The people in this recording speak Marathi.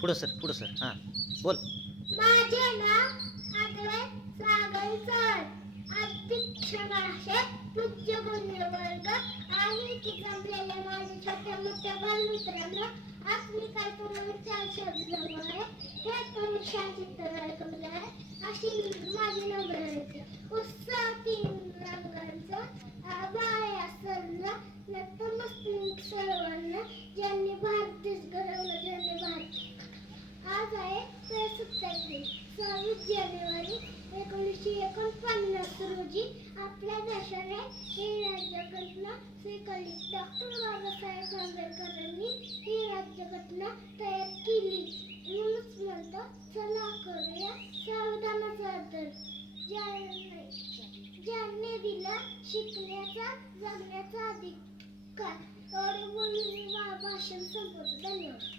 पुढं सर हां बोल. माझे नाव अद्वै सागर सर. अध्यक्ष भाषे पूज्य गुणवर्ग आणि इथे जमलेल्या माझ्या छोट्या मोठ्या बालमित्रांनो, आज मी काय तुम्हाला 4 शब्द सांगणार आहे. हे तुम्ही शांतचित्त ऐकून घ्या. अशी माझी नंबर आहे. उत्साह 3 रंगांचा आभाळ असला नतमस्तक सर्वांना, ज्यांनी भारत देश घडवला, ज्यांनी भारत. आज आहे 26 जानेवारी 1949 रोजी आपल्या देशाने ही राज्यघटना स्वीकारली. डॉक्टर बाबासाहेब आंबेडकरांनी ही राज्यघटना तयार केली. म्हणूनच म्हणतो, चला करूया संविधानाचा आदर. ज्यांनी दिला शिकण्याचा जगण्याचा अधिकार. एवढे बोलून मी भाषण संपवतो. धन्यवाद.